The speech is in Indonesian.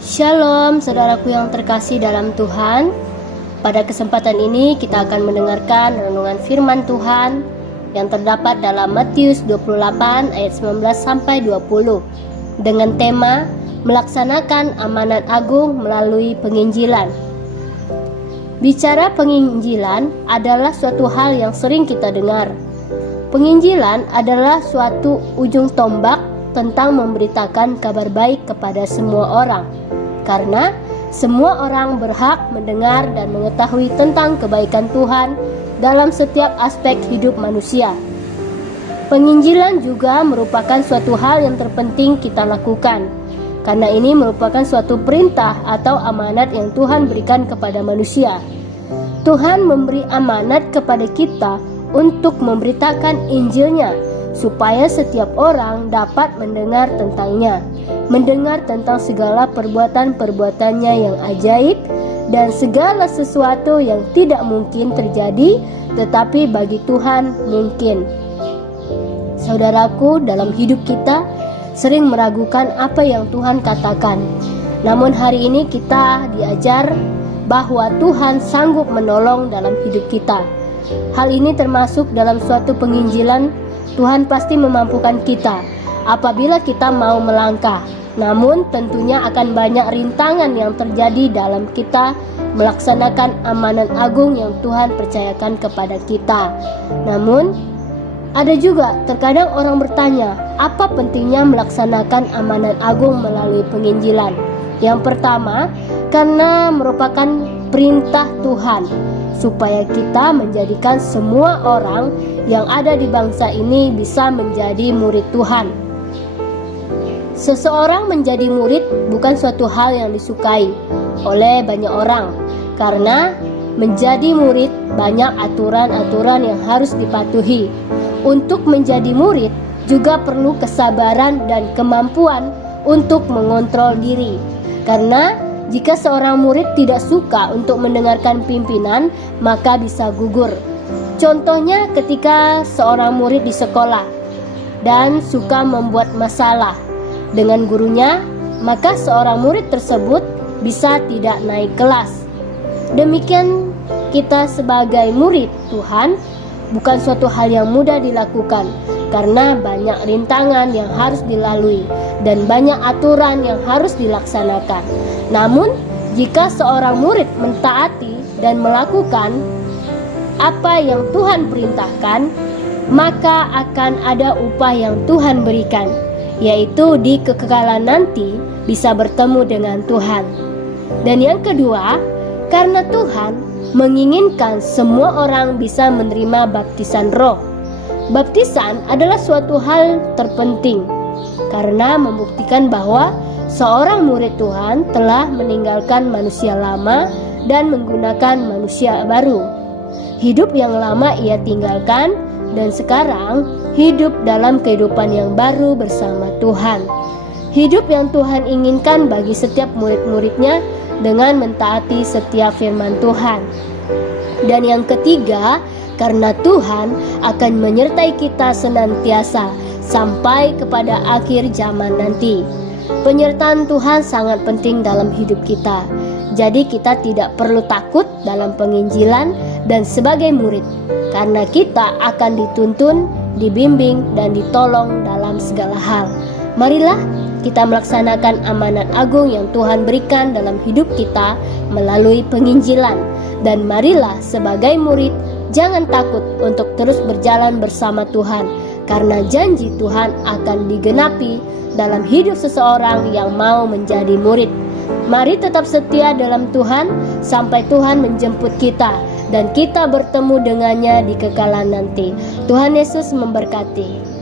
Shalom saudaraku yang terkasih dalam Tuhan. Pada kesempatan ini kita akan mendengarkan renungan firman Tuhan yang terdapat dalam Matius 28 ayat 19 sampai 20 dengan tema melaksanakan amanat agung melalui penginjilan. Bicara penginjilan adalah suatu hal yang sering kita dengar. Penginjilan adalah suatu ujung tombak tentang memberitakan kabar baik kepada semua orang. Karena semua orang berhak mendengar dan mengetahui tentang kebaikan Tuhan dalam setiap aspek hidup manusia. Penginjilan juga merupakan suatu hal yang terpenting kita lakukan, karena ini merupakan suatu perintah atau amanat yang Tuhan berikan kepada manusia. Tuhan memberi amanat kepada kita untuk memberitakan Injilnya, supaya setiap orang dapat mendengar tentangnya, mendengar tentang segala perbuatan-perbuatannya yang ajaib dan segala sesuatu yang tidak mungkin terjadi, tetapi bagi Tuhan mungkin. Saudaraku, dalam hidup kita sering meragukan apa yang Tuhan katakan. Namun hari ini kita diajar bahwa Tuhan sanggup menolong dalam hidup kita. Hal ini termasuk dalam suatu penginjilan. Tuhan pasti memampukan kita apabila kita mau melangkah. Namun tentunya akan banyak rintangan yang terjadi dalam kita melaksanakan amanat agung yang Tuhan percayakan kepada kita. Namun ada juga terkadang orang bertanya, apa pentingnya melaksanakan amanat agung melalui penginjilan? Yang pertama, karena merupakan perintah Tuhan supaya kita menjadikan semua orang yang ada di bangsa ini bisa menjadi murid Tuhan. Seseorang menjadi murid bukan suatu hal yang disukai oleh banyak orang, karena menjadi murid banyak aturan-aturan yang harus dipatuhi. Untuk menjadi murid juga perlu kesabaran dan kemampuan untuk mengontrol diri, karena jika seorang murid tidak suka untuk mendengarkan pimpinan, maka bisa gugur. Contohnya ketika seorang murid di sekolah dan suka membuat masalah dengan gurunya, maka seorang murid tersebut bisa tidak naik kelas. Demikian kita sebagai murid Tuhan bukan suatu hal yang mudah dilakukan, karena banyak rintangan yang harus dilalui dan banyak aturan yang harus dilaksanakan. Namun, jika seorang murid mentaati dan melakukan apa yang Tuhan perintahkan, maka akan ada upah yang Tuhan berikan, yaitu di kekekalan nanti bisa bertemu dengan Tuhan. Dan yang kedua, karena Tuhan menginginkan semua orang bisa menerima baptisan roh. Baptisan adalah suatu hal terpenting karena membuktikan bahwa seorang murid Tuhan telah meninggalkan manusia lama dan menggunakan manusia baru. Hidup yang lama ia tinggalkan dan sekarang hidup dalam kehidupan yang baru bersama Tuhan. Hidup yang Tuhan inginkan bagi setiap murid-muridnya dengan mentaati setiap firman Tuhan. Dan yang ketiga, karena Tuhan akan menyertai kita senantiasa sampai kepada akhir zaman nanti. Penyertaan Tuhan sangat penting dalam hidup kita. Jadi kita tidak perlu takut dalam penginjilan dan sebagai murid, karena kita akan dituntun, dibimbing, dan ditolong dalam segala hal. Marilah kita melaksanakan amanat agung yang Tuhan berikan dalam hidup kita melalui penginjilan. Dan marilah sebagai murid jangan takut untuk terus berjalan bersama Tuhan, karena janji Tuhan akan digenapi dalam hidup seseorang yang mau menjadi murid. Mari tetap setia dalam Tuhan sampai Tuhan menjemput kita dan kita bertemu dengannya di kekalan nanti. Tuhan Yesus memberkati.